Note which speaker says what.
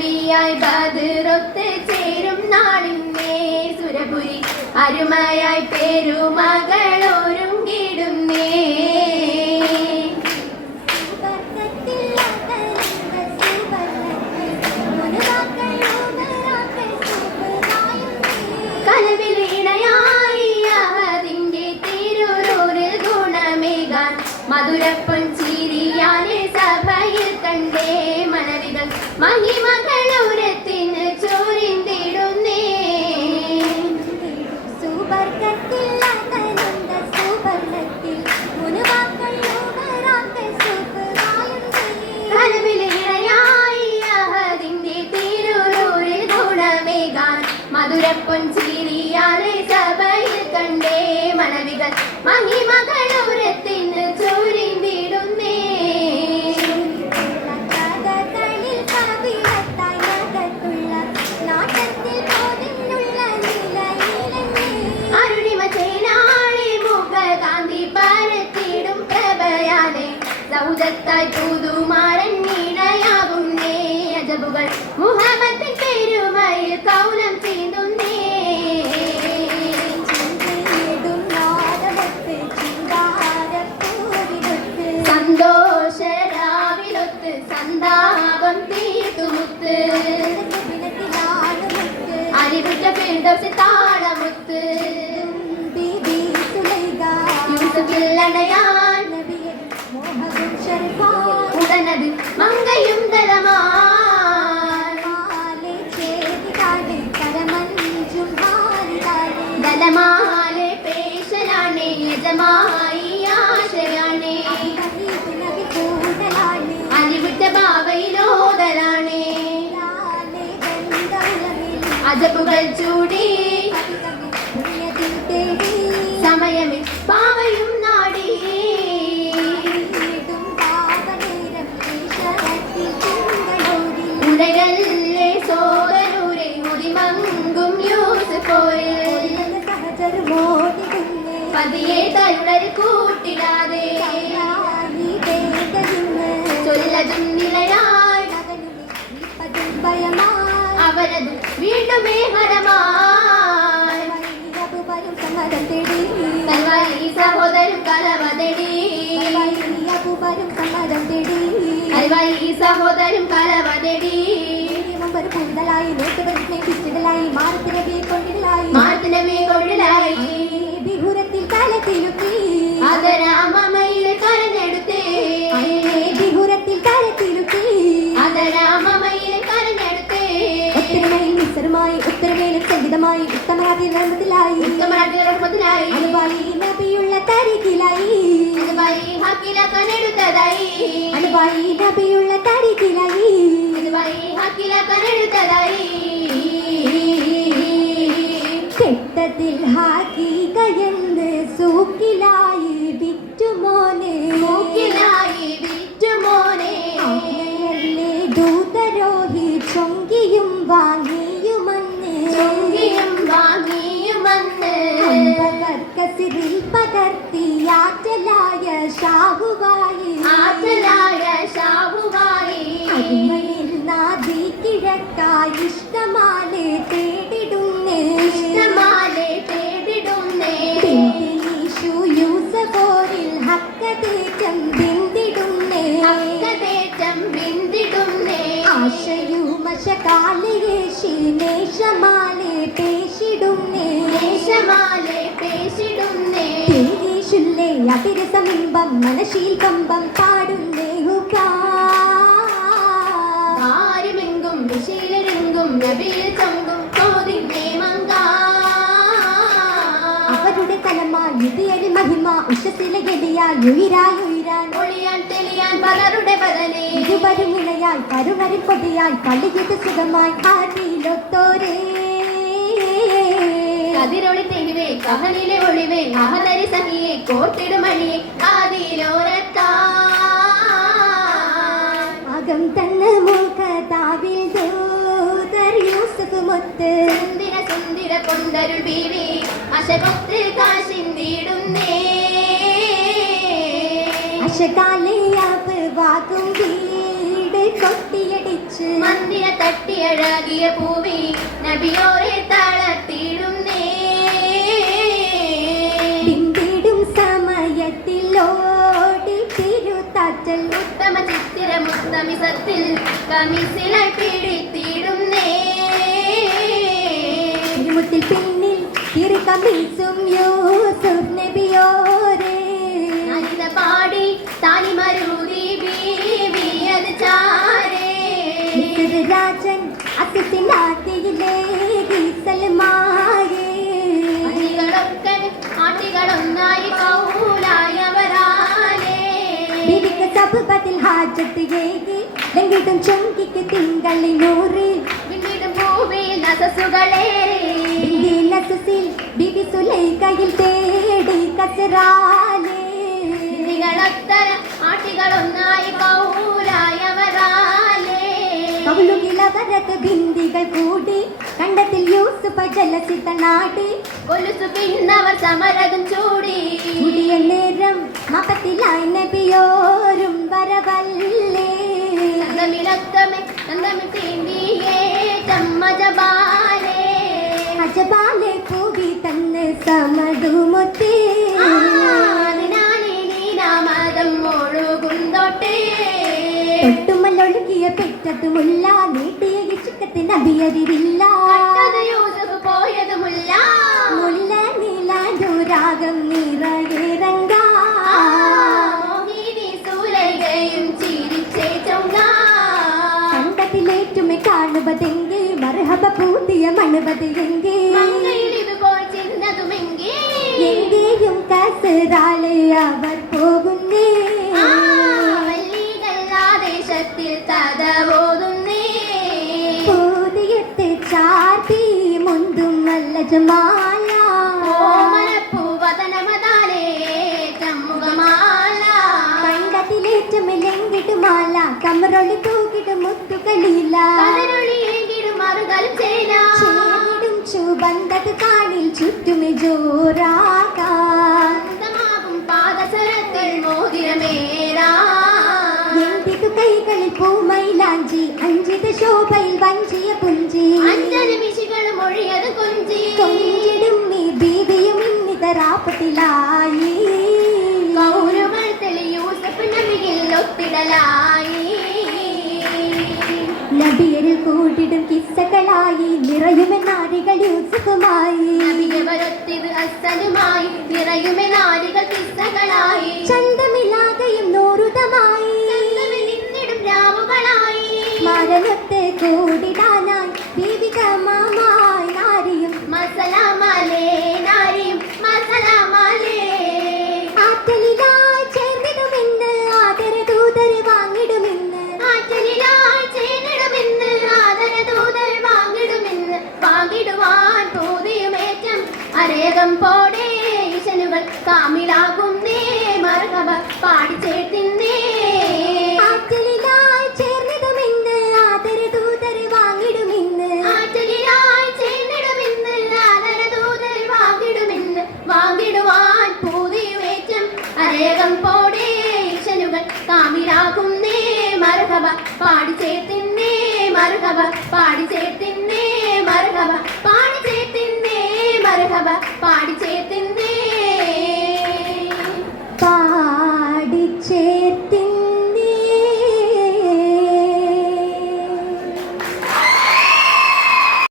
Speaker 1: സുന്ദരിയായി ബദറൊത്ത് ചേരും നാളിന്നേ സുരപുരി. അരുമയായി മകളോരും കലവിലീണയായി മഹിമകളൂരത്തിന് മധുരപ്പൻ ചിരിയാനെ സഭയിൽ കണ്ടേ. മനവികൾ മഹിമകളൂരത്തിന് സൗജത്തായി പുതുമാരൻ ഇണയാകുന്നേ അജബുകൾ മുഹമ്മദിൻ പെരുമയിൽ കൗലം ചെയ്തുന്നേ സന്തോഷരാവിലൊത്ത് സന്താപം തീർത്തുമുത്ത്. പെരുന്തോസി താളമുത്ത്. ദലമാലെ പേശലാണേ യജമായി ആശയാണേ. അരിവിട്ട ഭാവയിലോതലാണേ അജബുകൾ ചൂടി പതിയെ തരുളർ കൂട്ടിടാതെ. ചൊല്ലതും നിലയായി. അവരതും വീണ്ടും മേഹരമായി കൽവാരി സഹോദരൻ കലവതടി സഹോദരൻ കലവതടി
Speaker 2: കൂടുതലായി നോട്ടുകൾ സ്നേഹിച്ചിടലായി മാറത്തിനെ കൊണ്ടിടലായി
Speaker 1: മാർത്തിനമേ കരഞ്ഞെടുത്തേ. കരഞ്ഞെടുത്തേ.
Speaker 2: നിസ്സരമായി ഉത്തരമേലും സംഗീതമായി ഉത്തമരാതി നിർമ്മത്തിലായി
Speaker 1: ഉത്തമരാജ്യത്തിനായി
Speaker 2: അനുവായി നബിയുള്ള തരികിലായി. തരികിലായി കെട്ടത്തിൽ ഹാക്കികയെന്ന് സൂക്കിലായി വിറ്റുമോനെ.
Speaker 1: മൂക്കിലായി വിറ്റുമോനെ.
Speaker 2: ദൂതരോഹി ചൊങ്കിയും വാങ്ങിയുമന്ന്.
Speaker 1: ചൊങ്കിയും വാങ്ങിയുമന്ന്.
Speaker 2: പകർത്തി ആറ്റലായ ഷാഹുവായി
Speaker 1: ആറ്റലായ ഷാഹുവായി
Speaker 2: നാദി കിഴക്കായി ഇഷ്ടമാലെ തേടിടുന്നേ. പേശിടുന്നേ.
Speaker 1: പേശിടുന്നേ.
Speaker 2: അതിരസമിമ്പം മനശീൽ കമ്പം പാടുന്നേ
Speaker 1: ആരുമെങ്കും വിശീലരെങ്കും നബീൽ ചങ്കും കോതിന്നേ മങ്ക.
Speaker 2: അവരുടെ തലമാ യുതിയടി മഹിമ ഉഷസിലെ ഉയരാൻ
Speaker 1: ഒളിയാൻ തെളിയാൻ പലരുടെ ബദലേ
Speaker 2: ഇരുവരും ഇണയായി കരുവരിൽ കൊതിയായി കളിയത് സുഖമായി ആറ്റിയിലൊത്തോരേ.
Speaker 1: കതിരൊളി തെരുവേ കഹലിലെ ഒളിവേ അഹലരി സഹിയെ കോർത്തിടുമണിയെ
Speaker 2: ആദിയിലോരത്താകം തന്ന മൂക്കതാവിൽ ദൂതർ യൂസഫ് മുത്ത്
Speaker 1: സുന്ദിര സുന്ദിര കൊണ്ടരുൾ ബീവി അശകൊത്ത് കാശിന്തിടുന്നേ
Speaker 2: അശകാലയാപ്പ് വാക്കും വീട് കൊട്ടിയടിച്ച്
Speaker 1: മന്ദിര തട്ടിയഴകിയ പൂവി നബിയോരെ തളർത്തിയിടുന്നേ
Speaker 2: നേടും സമയത്തിൽ ഓടി തിരുത്താറ്റൽ.
Speaker 1: ഉത്തമ ചിത്തിര മുത്തമിസത്തിൽ കമിസിലായി പിടിത്തിടുന്നേ
Speaker 2: തിരുമുത്തിൽ പിന്നിൽ തിരുക്കമീസും യൂസുഫ് രാജൻ
Speaker 1: ആട്ടികളൊന്നായി കൗലായവരാലേ.
Speaker 2: ബിബിക്ക് സബുബത്തിൽ ഹാജത്ത് ഏകി ലംഘിട്ടും ചൊങ്കിക്ക് തിങ്കളിനൂറ്
Speaker 1: പിന്നീടും ഭൂമിയിൽ നസസുകളേറി
Speaker 2: ബിന്ദി നസുസിൽ ബിബി സുലൈകയിൽ തേടി കസറാലേ
Speaker 1: നിങ്ങളൊത്തര ആട്ടികളൊന്നായി കൗലായവരാലേ.
Speaker 2: ബിന്ദികൾ കൂടി കണ്ടത്തിൽ യൂസുഫ് ജലസിത നാടി.
Speaker 1: കൊലുസു പിന്നവർ സമരകം ചൂടി.
Speaker 2: നേരം നബിയോരും വരവല്ലേ.
Speaker 1: തീണ്ടിയേ ചമ്മജബാലേ
Speaker 2: അജബാലെ തന്ന് സമതുമുത്തേ തൊട്ടുമല്ലൊഴുകിയ പെറ്റതുമുല്ല നീട്ടിയ
Speaker 1: പോയതുമില്ല.
Speaker 2: മുല്ല നിറയേറങ്ക
Speaker 1: സൂലകയും ചിരിച്ചേ ചൊങ്ക
Speaker 2: കണ്ടത്തിലേറ്റുമെ കാണുവതെങ്കിൽ മർഹബ പൂതിയ മണുവത് എങ്കേ
Speaker 1: മങ്കയിൽ ഇതുപോൽ ചിന്തതുമെങ്കിൽ
Speaker 2: എങ്കേയും കസറാലെ അവർ പോകുന്നേ.
Speaker 1: ആ വല്ലികളാദേശത്തിൽ
Speaker 2: മുന്തും നല്ല ജമാല
Speaker 1: ഓമനപ്പൂവതനമതാലേ ചമ്മുഖമാല
Speaker 2: കണ്ടത്തിലേറ്റുമെ ലെങ്കിട്ടുമാല കമറൊളി തൂക്കിട്ട്
Speaker 1: മറുകലും ചേല
Speaker 2: ചുബന്തത് കാണിൽ ചുറ്റുമെ ജോറാക്കാൻ ശോഭയിൽ വഞ്ചിയ പുഞ്ചി.
Speaker 1: ഒഴിയത് കൊഞ്ചി.
Speaker 2: കൊഞ്ചിടും
Speaker 1: കൗരുകൾ നബിയിൽ ഒത്തിടലായി.
Speaker 2: നബിയരിൽ കൂടിടും കിസ്സകളായി നിറയുമെ നാരികൾ യൂസുഫുമായി.
Speaker 1: നബിയവരൊത്തിത് അസലുമായി നിറയുമെ നാരികൾ കിസ്സകളായി.
Speaker 2: ചന്തമില്ലാതെയും
Speaker 1: 土地大 പാടിച്ചേർത്തിന്നേ മരഹബ പാടി ചേർത്തിന്നേ മരഹബ പാടി പാടിച്ചേർത്തിന്നേ